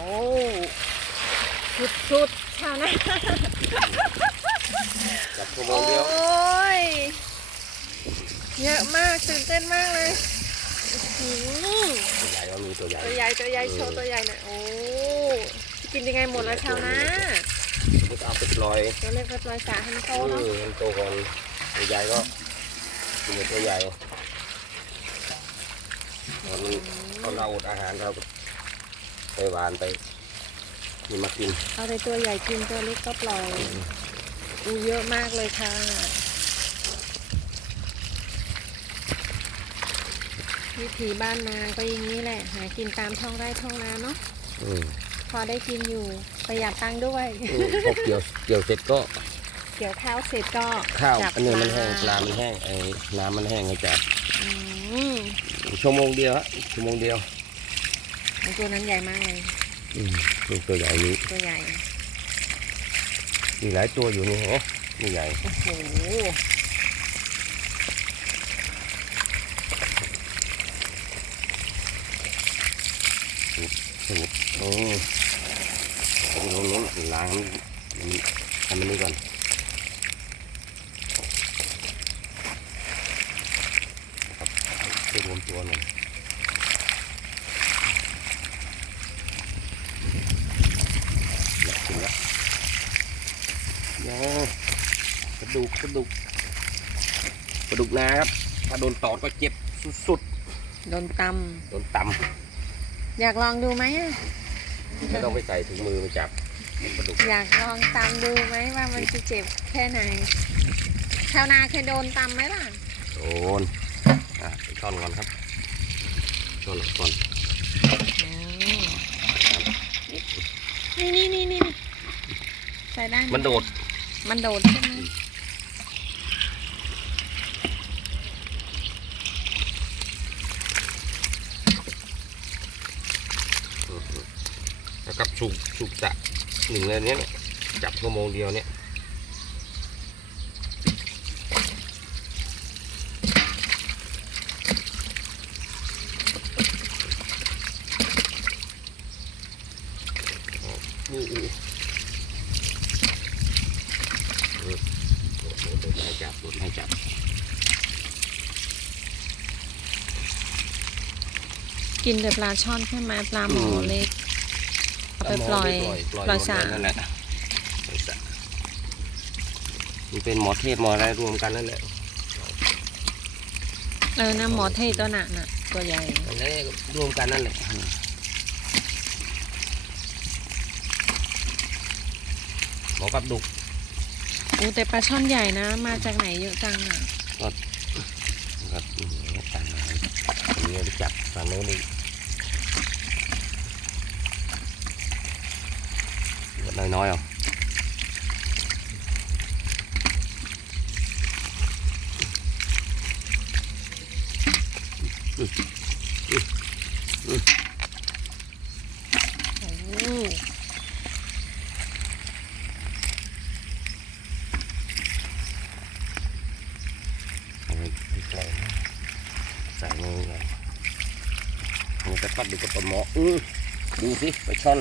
อ้สุดสุดๆชาวนาจับชั่วโมโอ้งเดียวยเยอะมากตื่นเต้นมากเลยหือตัวใหญ่ก็มีตัวใหญ่ตัวใหญ่ตัวใหญ่โชว์ตัวใหญ่หน่อยโอ้กินยังไงหมดแล้วชาวนามันจะเอาไปลอยตัวเล็กไปลอยสาให้มันโตเนาะมันโตก่อนตัวใหญ่ก็กินแต่ตัวใหญ่ตอนเขาเราอดอาหารเรา ไปหวานไปนี่มากิน เอาแต่ตัวใหญ่กินตัวเล็กก็ปล่อยอูเยอะมากเลยค่ะ วิถีบ้านนาก็อย่างนี้แหละ หากินตามท้องไร่ท้องนาเนาะอืมพอได้กินอยู่ประหยัดตังค์ด้วย อืมพอเกี่ยวเกี่ยวเสร็จก็เกี่ยวข้าวเสร็จก็ข้าวจับอันนี้มันแห้งปปลาลามันแห้งไอ้น้ำมันแห้งก็จับอืมชั่วโมงเดียวฮะชั่วโมงเดียวไอ้ ตัวนั้นใหญ่มากเลยอืมนี่ตัวใหญ่นี้ตัวใหญ่มีหลายตัวอยู่นี่ฮะนี่ใหญ่โอ้โหสมุดโอ้ผมลงนู้นล้างมันทำมันนี่ก่อนครับไปรวมตัวหน่อยหนักขึ้นแล้ว ยากระดูกกระดูกกระดูกนาครับ ถ้าโดนตอดก็เจ็บสุดโดนตๆโดนตำำอยากลองดูไหมอะไม่ต้องไปใส่ถุงมือไปจับกระดูกอยากลองตำดูไหมว่ามันจะเจ็บแค่ไหนชาวนาเคยโดนตำไหมล่ะ โดนอะไปช่อนก่อนครับช่อนก่อนนี่นี่นี่นี่ใส่ได้ไหมันโดด มันโดดใช่ไหมแล้วกับสูบสูบจะหนึ่งเลยเนี้ยเนี่ยจับชั่วโมงเดียวเนี่ยอู้อู้เออโดดโดดโดดให้จับโดดให้จับกินแต่ปลาช่อนใช่ไหมปลาหมอเล็กเอาไปปล่อยปล่อยสานั่นแหละปล่อยสระมันเป็นหมอเทศหมออะไรรวมกันนั่นแหละเออนะหมอเทศตัวหนักน่ะ ตัวใหญ่นั่นแหละรวมกันนั่นแหละหมอกับดุก อู้แต่ปลาช่อนใหญ่นะ มาจากไหนเยอะจังอะกับอืมตามมาอันนี้ไปจับฝั่งโน้นอีกก็น้อยๆเอาอืมอืมอืม โอ้ เอาไปที่ใส่ ใส่มือก่อนมันจะปัดดูกับปลาหมออดูสิไปช่อน